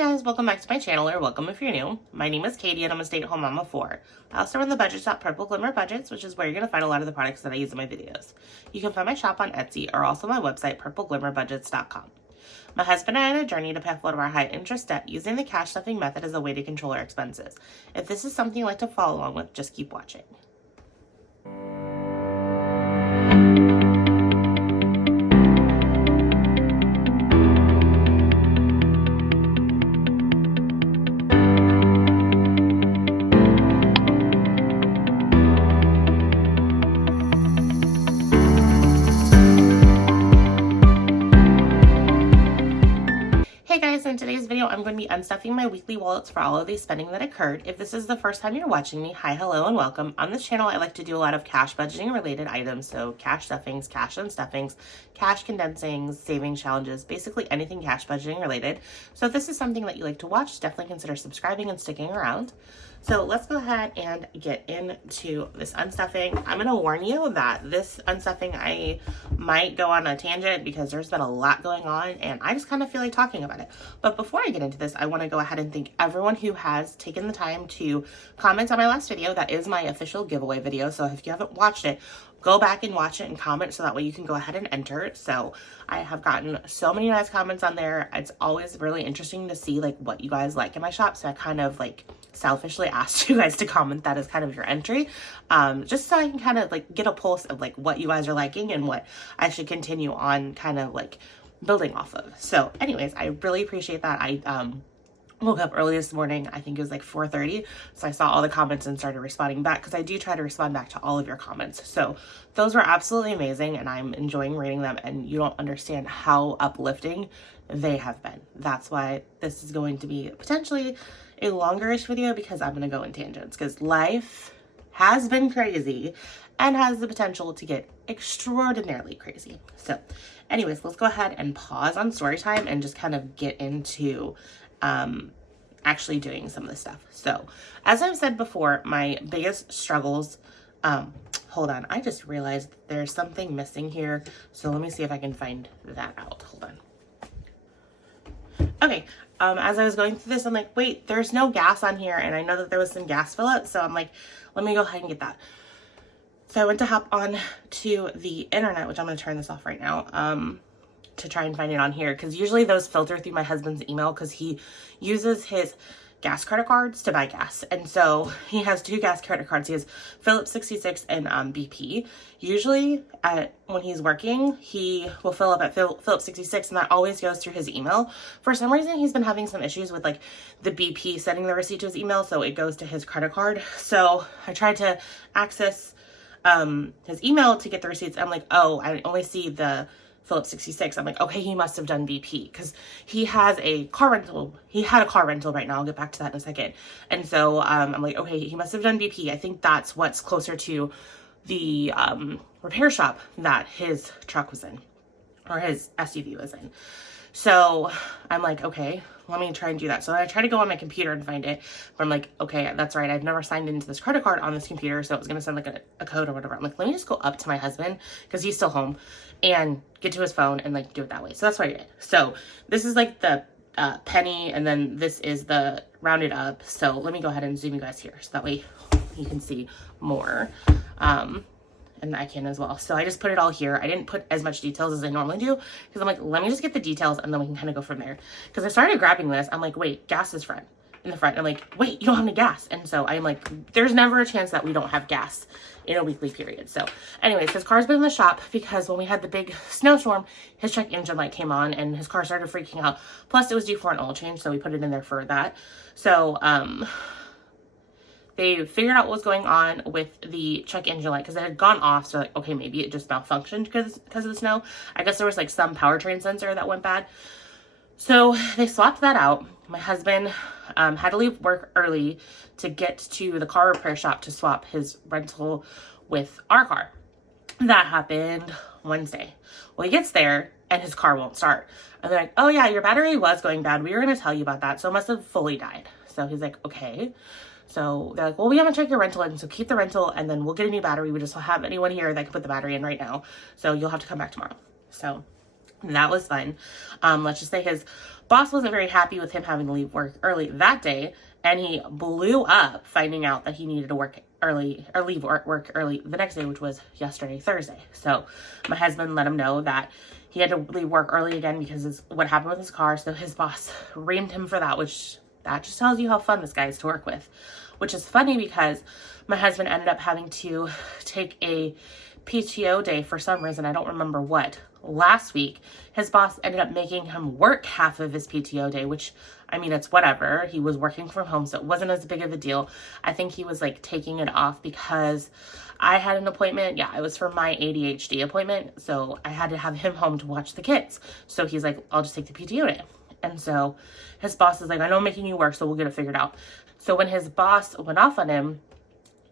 guys, welcome back to my channel, or welcome if you're new. My name is Katie and I'm a stay-at-home mom of 4. I also run the budget shop Purple Glimmer Budgets, which is where you're going to find a lot of the products that I use in my videos. You can find my shop on Etsy or also my website, PurpleGlimmerBudgets.com. My husband and I had a journey to pay off one of our high interest debt using the cash stuffing method as a way to control our expenses. If this is something you'd like to follow along with, just keep watching. In today's video, I'm going to be unstuffing my weekly wallets for all of the spending that occurred. If this is the first time you're watching me, hi, hello, and welcome. On this channel, I like to do a lot of cash budgeting related items, so cash stuffings, cash unstuffings, cash condensings, savings challenges, basically anything cash budgeting related. So if this is something that you like to watch, definitely consider subscribing and sticking around. So let's go ahead and get into this unstuffing. I'm going to warn you that this unstuffing, I might go on a tangent because there's been a lot going on and I just kind of feel like talking about it. But before I get into this, I want to go ahead and thank everyone who has taken the time to comment on my last video. That is my official giveaway video. So if you haven't watched it, go back and watch it and comment so that way you can go ahead and enter. So I have gotten so many nice comments on there. It's always really interesting to see like what you guys like in my shop. So I kind of like selfishly asked you guys to comment that as kind of your entry, just so I can kind of like get a pulse of like what you guys are liking and what I should continue on kind of like building off of. So anyways, I really appreciate that. I woke up early this morning. I think it was like 4:30. So I saw all the comments and started responding back because I do try to respond back to all of your comments. So those were absolutely amazing and I'm enjoying reading them, and you don't understand how uplifting they have been. That's why this is going to be potentially a longer-ish video, because I'm going to go in tangents because life has been crazy and has the potential to get extraordinarily crazy. So anyways, let's go ahead and pause on story time and just kind of get into actually doing some of this stuff. So as I've said before, my biggest struggles, hold on, I just realized there's something missing here. So let me see if I can find that out. Hold on. Okay. As I was going through this, I'm like, wait, there's no gas on here. And I know that there was some gas fill up. So I'm like, let me go ahead and get that. So I went to hop on to the internet, which I'm going to turn this off right now, to try and find it on here. Because usually those filter through my husband's email because he uses his gas credit cards to buy gas. And so he has 2 gas credit cards. He has Phillips 66 and BP. Usually when he's working, he will fill up at Phillips 66 and that always goes through his email. For some reason, he's been having some issues with like the BP sending the receipt to his email. So it goes to his credit card. So I tried to access his email to get the receipts. I'm like, oh, I only see the Phillips 66. I'm like, okay, he must have done BP because he has a car rental. He had a car rental right now. I'll get back to that in a second. And so I'm like, okay, he must have done BP. I think that's what's closer to the repair shop that his truck was in, or his SUV was in. So I'm like, okay, let me try and do that. So I try to go on my computer and find it, but I'm like, okay, that's right. I've never signed into this credit card on this computer. So it was going to send like a code or whatever. I'm like, let me just go up to my husband because he's still home and get to his phone and like do it that way. So that's what I did. So this is like the penny, and then this is the rounded up. So let me go ahead and zoom you guys here. So that way you can see more. And I can as well. So I just put it all here. I didn't put as much details as I normally do because I'm like, let me just get the details and then we can kind of go from there. Because I started grabbing this. I'm like, wait, gas is in the front. I'm like, wait, you don't have any gas. And so I'm like, there's never a chance that we don't have gas in a weekly period. So anyways, his car's been in the shop because when we had the big snowstorm, his check engine light came on and his car started freaking out. Plus it was due for an oil change. So we put it in there for that. So, they figured out what was going on with the check engine light because it had gone off. So like, okay, maybe it just malfunctioned because of the snow. I guess there was like some powertrain sensor that went bad. So they swapped that out. My husband had to leave work early to get to the car repair shop to swap his rental with our car. That happened Wednesday. Well, he gets there and his car won't start. And they're like, oh yeah, your battery was going bad. We were going to tell you about that. So it must have fully died. So he's like, okay. So they're like, well, we haven't checked your rental in, so keep the rental and then we'll get a new battery. We just don't have anyone here that can put the battery in right now. So you'll have to come back tomorrow. So that was fun. Let's just say his boss wasn't very happy with him having to leave work early that day, and he blew up finding out that he needed to work early or leave work early the next day, which was yesterday, Thursday. So my husband let him know that he had to leave work early again because what happened with his car. So his boss reamed him for that, which that just tells you how fun this guy is to work with, which is funny because my husband ended up having to take a PTO day for some reason. I don't remember what. Last week, his boss ended up making him work half of his PTO day, which, I mean, it's whatever. He was working from home, so it wasn't as big of a deal. I think he was like taking it off because I had an appointment. Yeah, it was for my ADHD appointment. So I had to have him home to watch the kids. So he's like, I'll just take the PTO day. And so his boss is like, I know I'm making you work, so we'll get it figured out. So when his boss went off on him,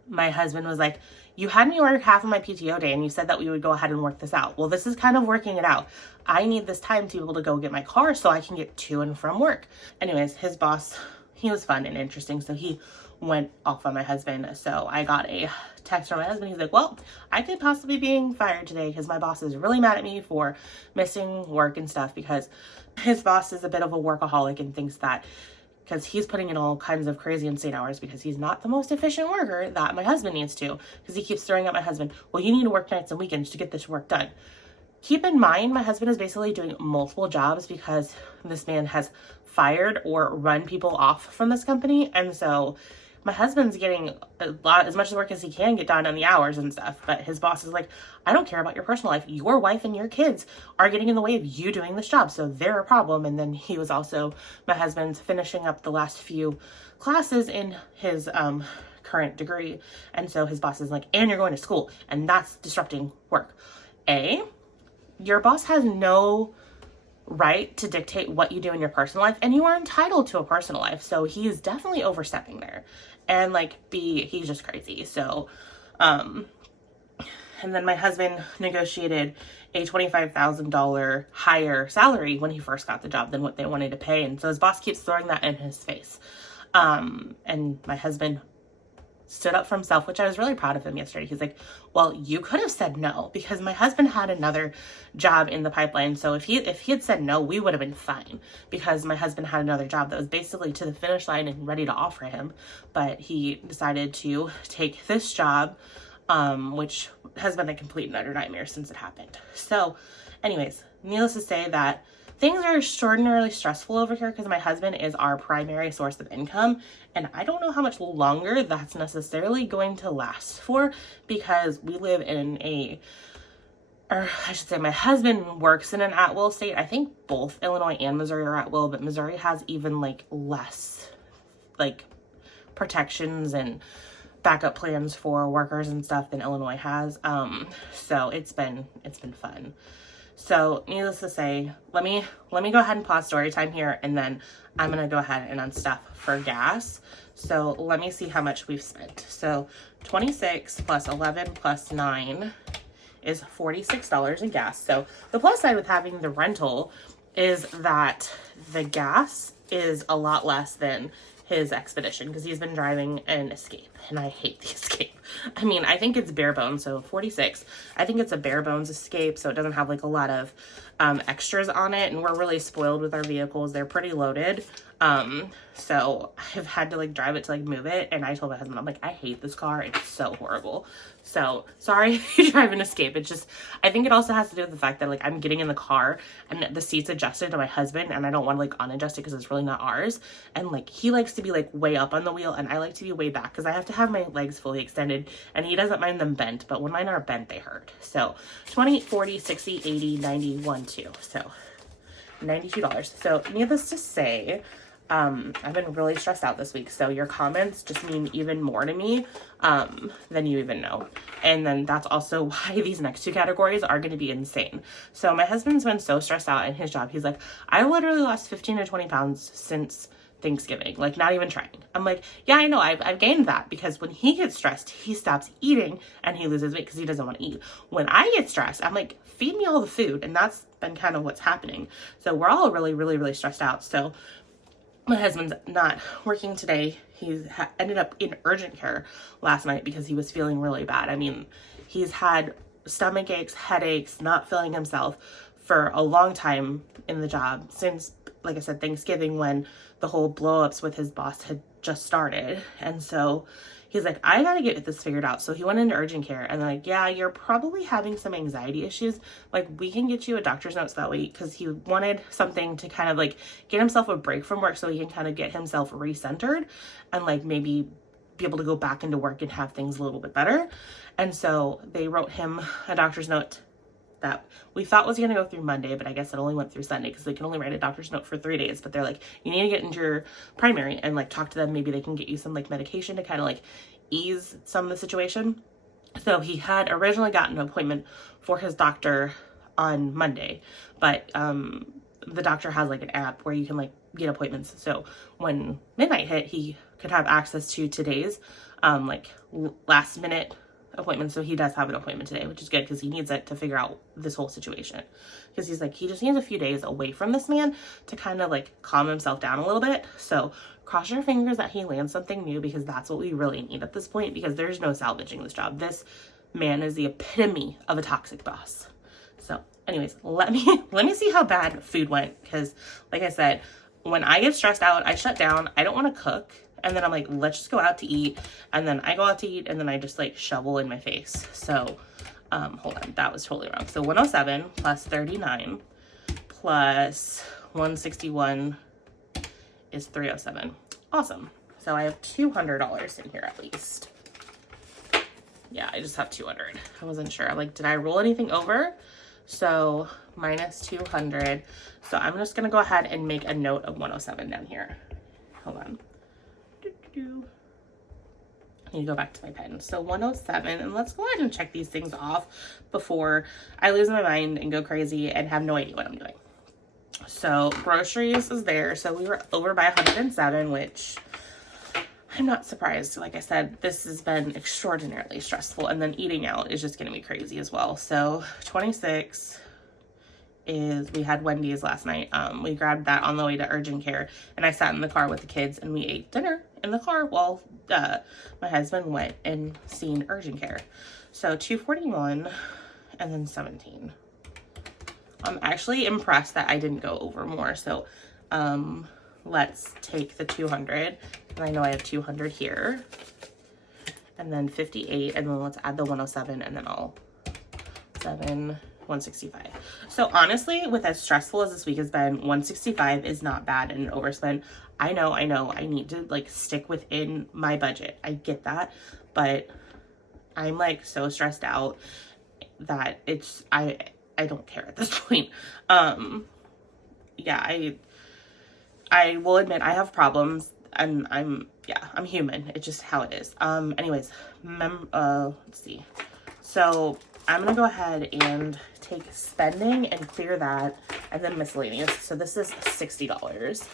my husband was like, you had me work half of my PTO day and you said that we would go ahead and work this out. Well, this is kind of working it out. I need this time to be able to go get my car so I can get to and from work. Anyways, his boss, he was fun and interesting. So he went off on my husband. So I got a text from my husband. He's like, well, I could possibly be fired today because my boss is really mad at me for missing work and stuff, because his boss is a bit of a workaholic and thinks that because he's putting in all kinds of crazy insane hours because he's not the most efficient worker that my husband needs to, because he keeps throwing at my husband, well, you need to work nights and weekends to get this work done. Keep in mind, my husband is basically doing multiple jobs because this man has fired or run people off from this company. And so my husband's getting as much work as he can get done on the hours and stuff. But his boss is like, I don't care about your personal life. Your wife and your kids are getting in the way of you doing this job. So they're a problem. And then he was also, my husband's finishing up the last few classes in his current degree. And so his boss is like, and you're going to school. And that's disrupting work. Your boss has no right to dictate what you do in your personal life, and you are entitled to a personal life. So he's definitely overstepping there, and like he's just crazy. So and then my husband negotiated a $25,000 higher salary when he first got the job than what they wanted to pay, and so his boss keeps throwing that in his face. And my husband stood up for himself, which I was really proud of him yesterday. He's like, well, you could have said no, because my husband had another job in the pipeline. So if he had said no, we would have been fine, because my husband had another job that was basically to the finish line and ready to offer him. But he decided to take this job, which has been a complete and utter nightmare since it happened. So anyways, needless to say that things are extraordinarily stressful over here because my husband is our primary source of income, and I don't know how much longer that's necessarily going to last for, because we live in my husband works in an at-will state. I think both Illinois and Missouri are at-will, but Missouri has even like less like protections and backup plans for workers and stuff than Illinois has. So it's been fun. So needless to say, let me go ahead and pause story time here, and then I'm going to go ahead and unstuff for gas. So let me see how much we've spent. So 26 plus 11 plus 9 is $46 in gas. So the plus side with having the rental is that the gas is a lot less than his Expedition, because he's been driving an Escape, and I hate the Escape. I mean, I think it's bare bones, so 46. I think it's a bare bones Escape, so it doesn't have like a lot of extras on it, and we're really spoiled with our vehicles. They're pretty loaded. So I've had to like drive it to like move it, and I told my husband, I'm like, I hate this car. It's so horrible. So sorry if you drive an Escape. It's just, I think it also has to do with the fact that like I'm getting in the car and the seat's adjusted to my husband, and I don't want to like unadjust it because it's really not ours. And like he likes to be like way up on the wheel, and I like to be way back because I have to have my legs fully extended, and he doesn't mind them bent, but when mine are bent, they hurt. So 20, 40, 60, 80, 91, 2. So $92. So needless to say, I've been really stressed out this week, so your comments just mean even more to me than you even know. And then that's also why these next two categories are going to be insane. So my husband's been so stressed out in his job. He's like, I literally lost 15 to 20 pounds since Thanksgiving, like not even trying. I'm like, yeah, I know, I've gained that, because when he gets stressed, he stops eating and he loses weight because he doesn't want to eat. When I get stressed, I'm like, feed me all the food, and that's been kind of what's happening. So we're all really, really, really stressed out. So my husband's not working today. He's ended up in urgent care last night because he was feeling really bad. I mean, he's had stomach aches, headaches, not feeling himself for a long time in the job, since like I said, Thanksgiving, when the whole blow-ups with his boss had just started. And so he's like, I gotta get this figured out. So he went into urgent care, and they're like, yeah, you're probably having some anxiety issues. Like, we can get you a doctor's notes that way, because he wanted something to kind of like get himself a break from work so he can kind of get himself recentered and like maybe be able to go back into work and have things a little bit better. And so they wrote him a doctor's note that we thought was going to go through Monday, but I guess it only went through Sunday, because they can only write a doctor's note for 3 days. But they're like, you need to get into your primary and like talk to them. Maybe they can get you some like medication to kind of like ease some of the situation. So he had originally gotten an appointment for his doctor on Monday, but the doctor has like an app where you can like get appointments. So when midnight hit, he could have access to today's like last minute appointment. So he does have an appointment today, which is good, because he needs it to figure out this whole situation, because he's like, he just needs a few days away from this man to kind of like calm himself down a little bit. So cross your fingers that he lands something new, because that's what we really need at this point, because there's no salvaging this job. This man is the epitome of a toxic boss. So anyways, let me see how bad food went, because like I said, when I get stressed out, I shut down. I don't want to cook. And then I'm like, let's just go out to eat. And then I go out to eat, and then I just like shovel in my face. So, hold on, that was totally wrong. So 107 plus 39 plus 161 is 307. Awesome. So I have $200 in here at least. Yeah, I just have 200. I wasn't sure. I'm like, did I roll anything over? So minus 200. So I'm just going to go ahead and make a note of 107 down here. Hold on. I need to go back to my pen. So 107, and let's go ahead and check these things off before I lose my mind and go crazy and have no idea what I'm doing. So groceries is there. So we were over by 107, which I'm not surprised. Like I said, this has been extraordinarily stressful, and then eating out is just going to be crazy as well. So 26 is, we had Wendy's last night. We grabbed that on the way to urgent care, and I sat in the car with the kids and we ate dinner in the car while my husband went and seen urgent care. So 241 and then 17. I'm actually impressed that I didn't go over more. So let's take the 200, and I know I have 200 here, and then 58, and then let's add the 107, and then I'll 165. So honestly, with as stressful as this week has been, 165 is not bad in an overspend. I know I need to like stick within my budget. I get that, but I'm like so stressed out that it's, I don't care at this point. Yeah, I will admit I have problems, and I'm human. It's just how it is. Anyways, let's see. So I'm gonna go ahead and take spending and clear that, and then miscellaneous. So this is $60.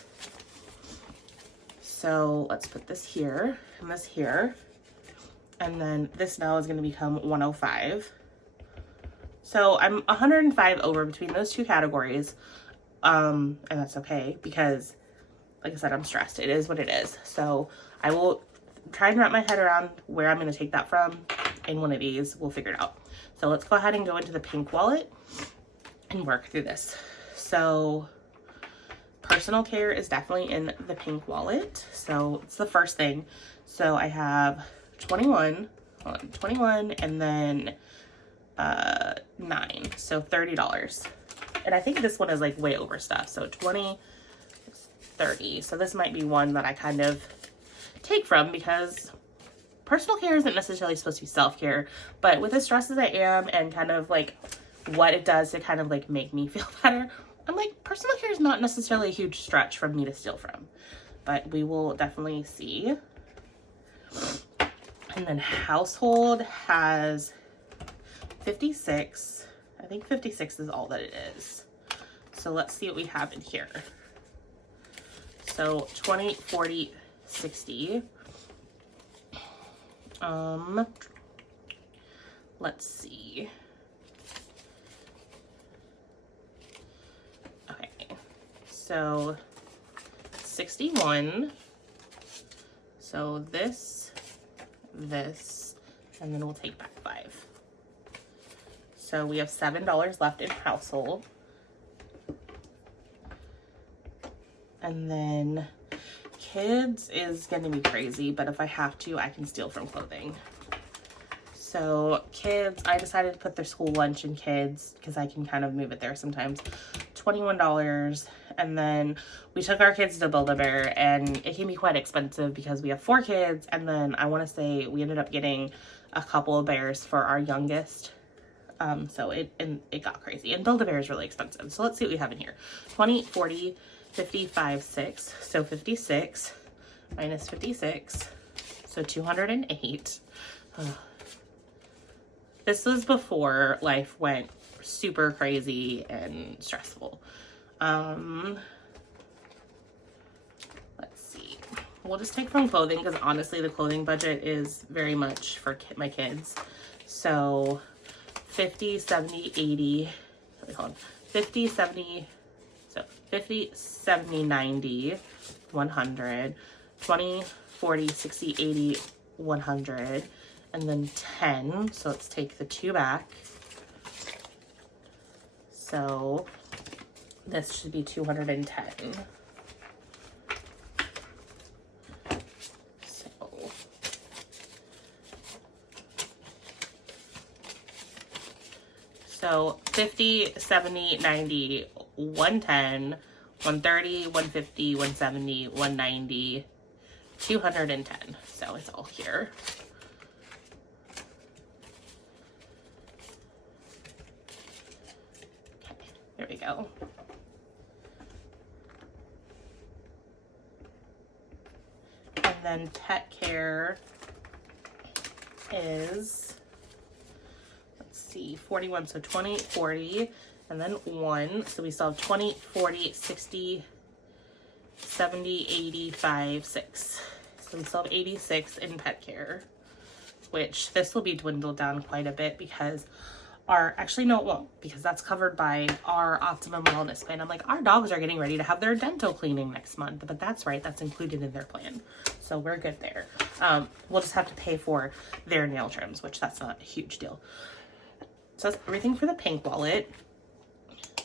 So let's put this here and this here, and then this now is gonna become 105. So I'm 105 over between those two categories, and that's okay, because like I said, I'm stressed. It is what it is. So I will try and wrap my head around where I'm going to take that from in one of these. We'll figure it out. So let's go ahead and go into the pink wallet and work through this. So personal care is definitely in the pink wallet. So it's the first thing. So I have 21 and then 9. So $30. And I think this one is like way over stuff. So 20, 30. So this might be one that I kind of take from, because personal care isn't necessarily supposed to be self-care, but with as stressed as I am and kind of like what it does to kind of like make me feel better, I'm like, personal care is not necessarily a huge stretch for me to steal from, but we will definitely see. And then household has 56. I think 56 is all that it is. So let's see what we have in here. So 20, 40, 60. Let's see. Okay. So 61. So this, and then we'll take back 5. So we have $7 left in household. And then kids is going to be crazy, but if I have to, I can steal from clothing. So kids, I decided to put their school lunch in kids because I can kind of move it there sometimes. $21. And then we took our kids to Build-A-Bear, and it can be quite expensive because we have 4 kids. And then I want to say we ended up getting a couple of bears for our youngest. So it got crazy, and Build-A-Bear is really expensive. So let's see what we have in here. 20, 40, 55, 6. So 56 minus 56. So 208. This was before life went super crazy and stressful. Let's see. We'll just take from clothing because honestly the clothing budget is very much for my kids. So 50, 70, 80, hold on, 50, 70, so 50, 70, 90, 100, 20, 40, 60, 80, 100, and then 10. So let's take the 2 back. So this should be 210. So 50, 70, 90, 110, 130, 150, 170, 190, 210. So it's all here. Okay, there we go. And then pet care is, 41, so 20, 40, and then 1. So we still have 20, 40, 60, 70, 85, 6. So we still have 86 in pet care, which this will be dwindled down quite a bit because actually no it won't, because that's covered by our Optimum Wellness plan. I'm like, our dogs are getting ready to have their dental cleaning next month, but that's right, that's included in their plan. So we're good there. We'll just have to pay for their nail trims, which that's not a huge deal. So that's everything for the pink wallet.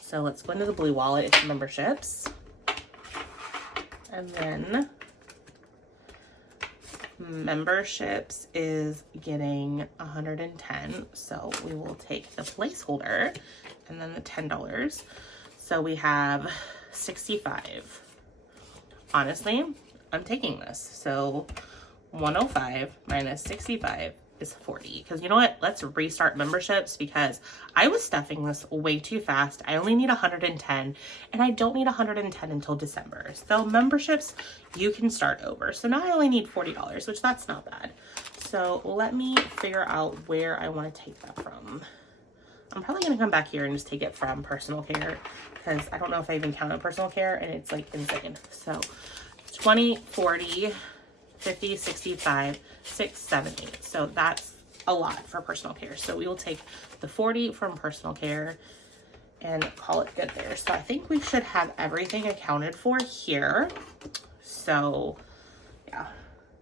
So let's go into the blue wallet. It's memberships. And then memberships is getting 110. So we will take the placeholder and then the $10. So we have 65. Honestly, I'm taking this. So 105 minus 65 is 40. Because you know what? Let's restart memberships because I was stuffing this way too fast. I only need 110 and I don't need 110 until December. So memberships, you can start over. So now I only need $40, which that's not bad. So let me figure out where I want to take that from. I'm probably going to come back here and just take it from personal care because I don't know if I even counted personal care and it's like insane. So 20, 40, 50, 65, 6, 7, 8. So that's a lot for personal care. So we will take the 40 from personal care and call it good there. So I think we should have everything accounted for here. So yeah,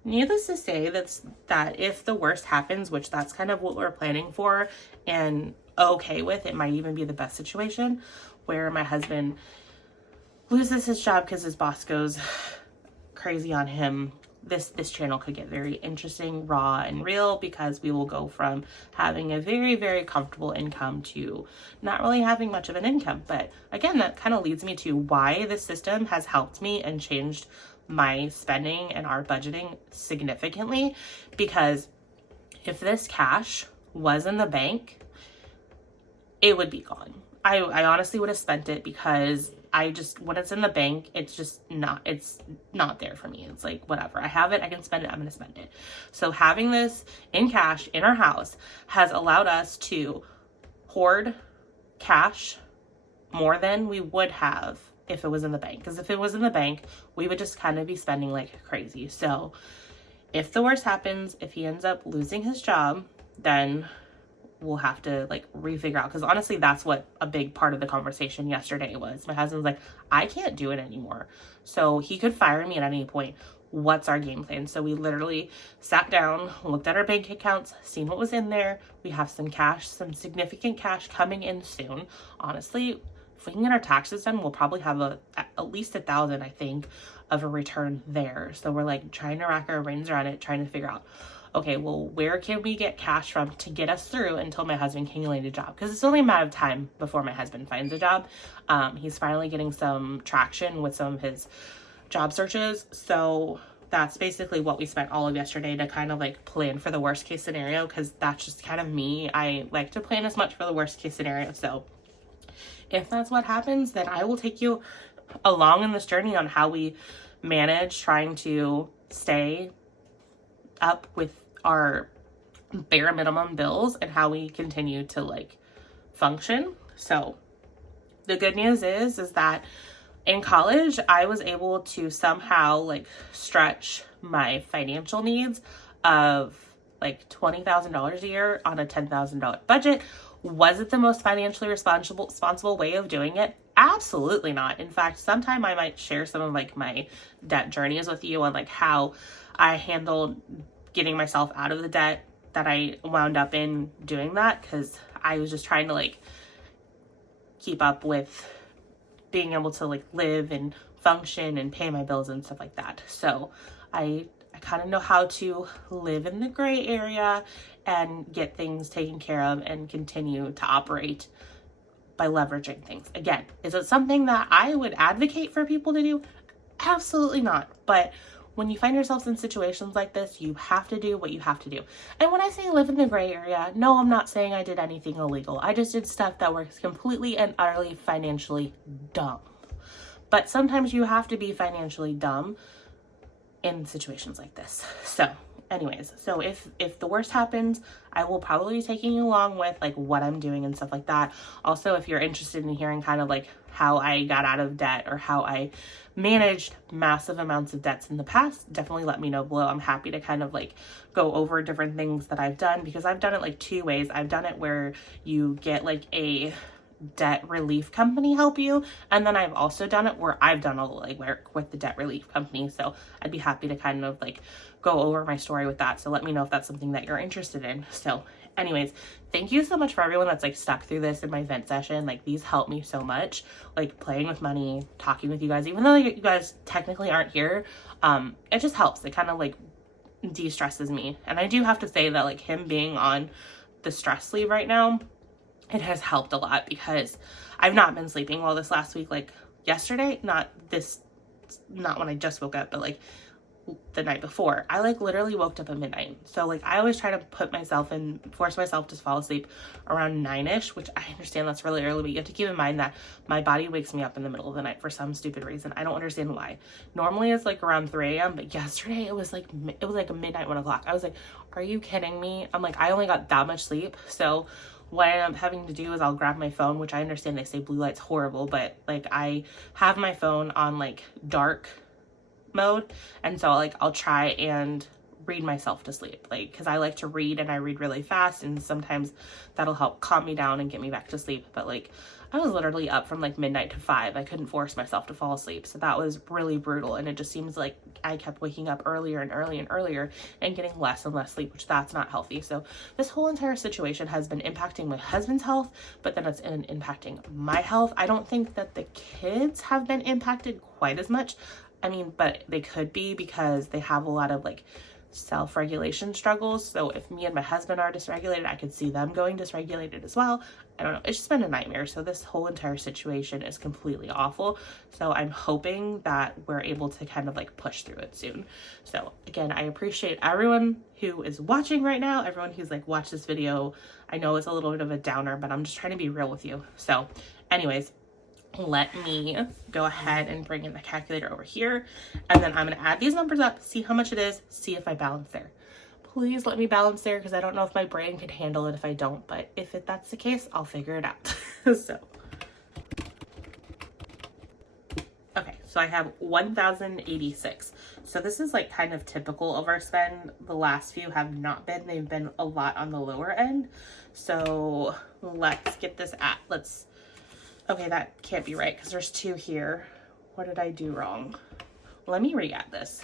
needless to say that if the worst happens, which that's kind of what we're planning for and okay with, it might even be the best situation where my husband loses his job because his boss goes crazy on him. This channel could get very interesting, raw, and real because we will go from having a very, very comfortable income to not really having much of an income. But again, that kind of leads me to why this system has helped me and changed my spending and our budgeting significantly. Because if this cash was in the bank, it would be gone. I honestly would have spent it because when it's in the bank, it's not there for me. It's like, whatever, I have it, I can spend it, I'm going to spend it. So having this in cash in our house has allowed us to hoard cash more than we would have if it was in the bank. Because if it was in the bank, we would just kind of be spending like crazy. So if the worst happens, if he ends up losing his job, then we'll have to like refigure out, because honestly that's what a big part of the conversation yesterday was. My husband's like, I can't do it anymore, so he could fire me at any point. What's our game plan? So we literally sat down, looked at our bank accounts, seen what was in there. We have some cash, some significant cash coming in soon. Honestly, we can get our taxes done, we'll probably have at least $1,000, I think, of a return there. So we're like trying to rack our brains around it, trying to figure out, okay, well, where can we get cash from to get us through until my husband can land a job? Because it's only a matter of time before my husband finds a job. He's finally getting some traction with some of his job searches. So that's basically what we spent all of yesterday to kind of like plan for the worst case scenario, because that's just kind of me. I like to plan as much for the worst case scenario. So if that's what happens, then I will take you along in this journey on how we manage trying to stay up with our bare minimum bills and how we continue to like function. So the good news is that in college, I was able to somehow like stretch my financial needs of like $20,000 a year on a $10,000 budget. Was it the most financially responsible way of doing it? Absolutely not. In fact, sometime I might share some of like my debt journeys with you on like how I handled getting myself out of the debt that I wound up in doing that, because I was just trying to like keep up with being able to like live and function and pay my bills and stuff like that. So I kind of know how to live in the gray area and get things taken care of and continue to operate by leveraging things. Again, is it something that I would advocate for people to do? Absolutely not. But when you find yourselves in situations like this, you have to do what you have to do. And when I say live in the gray area, no, I'm not saying I did anything illegal. I just did stuff that was completely and utterly financially dumb. But sometimes you have to be financially dumb in situations like this. So anyways, so if the worst happens, I will probably be taking you along with like what I'm doing and stuff like that. Also, if you're interested in hearing kind of like how I got out of debt or how I managed massive amounts of debts in the past, definitely let me know below. I'm happy to kind of like go over different things that I've done, because I've done it like two ways. I've done it where you get like a debt relief company help you, and then I've also done it where I've done all the like work with the debt relief company. So I'd be happy to kind of like go over my story with that. So let me know if that's something that you're interested in. So anyways, thank you so much for everyone that's like stuck through this in my vent session. Like these help me so much, like playing with money, talking with you guys, even though you guys technically aren't here. It just helps. It kind of like de-stresses me. And I do have to say that like him being on the stress leave right now, it has helped a lot, because I've not been sleeping well this last week. Like yesterday, not when I just woke up, but like the night before, I like literally woke up at midnight. So like I always try to force myself to fall asleep around 9ish, which I understand that's really early, but you have to keep in mind that my body wakes me up in the middle of the night for some stupid reason. I don't understand why. Normally it's like around 3 a.m., but yesterday it was like a midnight, 1 o'clock. I was like, are you kidding me? I'm like, I only got that much sleep. So what I am having to do is I'll grab my phone, which I understand they say blue light's horrible, but like I have my phone on like dark mode, and so like I'll try and read myself to sleep, like because I like to read and I read really fast, and sometimes that'll help calm me down and get me back to sleep. But like I was literally up from like midnight to 5. I couldn't force myself to fall asleep, so that was really brutal. And it just seems like I kept waking up earlier and earlier and getting less and less sleep, which that's not healthy. So this whole entire situation has been impacting my husband's health, but then it's impacting my health. I don't think that the kids have been impacted quite as much. I mean, but they could be, because they have a lot of like self-regulation struggles. So if me and my husband are dysregulated, I could see them going dysregulated as well. I don't know. It's just been a nightmare. So this whole entire situation is completely awful. So I'm hoping that we're able to kind of like push through it soon. So again, I appreciate everyone who is watching right now, everyone who's like watched this video. I know it's a little bit of a downer, but I'm just trying to be real with you. So anyways, let me go ahead and bring in the calculator over here, and then I'm going to add these numbers up, see how much it is, see if I balance there. Please let me balance there, because I don't know if my brain could handle it if I don't, but if that's the case, I'll figure it out. So okay, so I have 1,086. So this is like kind of typical of our spend. The last few have not been. They've been a lot on the lower end. So let's get this at, okay, that can't be right because there's 2 here. What did I do wrong? Let me re-add this.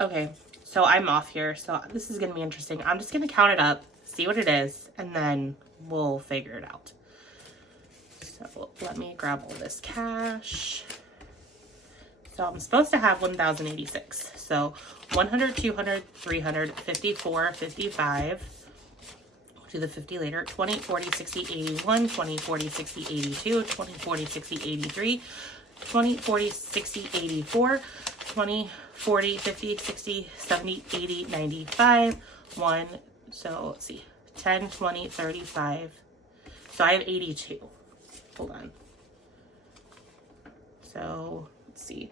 Okay, so I'm off here. So this is going to be interesting. I'm just going to count it up, see what it is, and then we'll figure it out. So let me grab all this cash. So I'm supposed to have 1,086. So 100, 200, 300, 54, 55. We'll do the 50 later. 20, 40, 60, 81, 20, 40, 60, 82, 20, 40, 60, 83, 20, 40, 60, 84, 20, 40, 50, 60, 70, 80, 95, 1. So let's see, 10, 20, 35. So I have 82. Hold on. So let's see.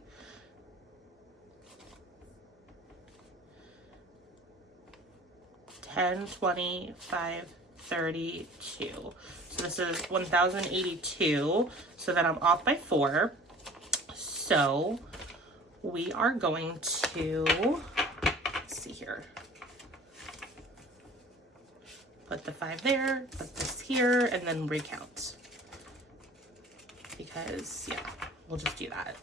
10, 25, 32. So this is 1,082. So then I'm off by 4. So we are going to, let's see here. Put the 5 there, put this here, and then recount. Because, yeah, we'll just do that.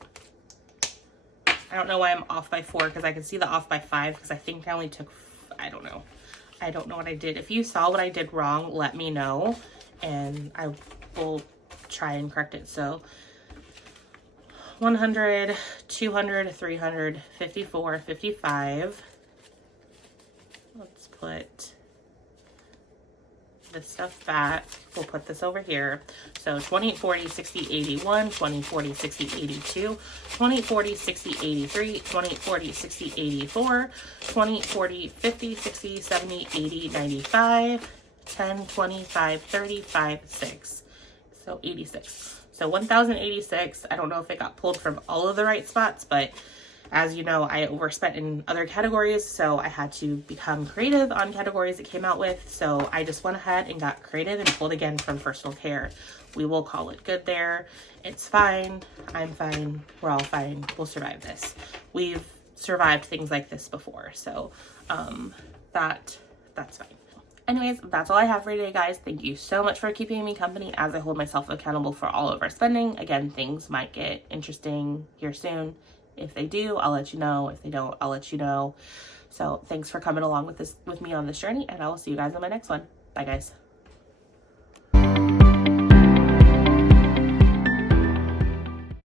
I don't know why I'm off by 4, because I can see the off by 5, because I think I only took, I don't know. I don't know what I did. If you saw what I did wrong, let me know, and I will try and correct it. So 100, 200, 300, 54, 55. Let's put this stuff back. We'll put this over here. So 20, 40, 60, 81, 20, 40, 60, 82, 20, 40, 60, 83, 20, 40, 60, 84, 20, 40, 50, 60, 70, 80, 95, 10, 25, 35, 6. So 86. So 1,086. I don't know if it got pulled from all of the right spots, but as you know, I overspent in other categories, so I had to become creative on categories it came out with. So I just went ahead and got creative and pulled again from personal care. We will call it good there. It's fine. I'm fine. We're all fine. We'll survive this. We've survived things like this before, so that's fine. Anyways, that's all I have for today, guys. Thank you so much for keeping me company as I hold myself accountable for all of our spending. Again, things might get interesting here soon. If they do, I'll let you know. If they don't, I'll let you know. So thanks for coming along with me on this journey, and I will see you guys on my next one. Bye, guys.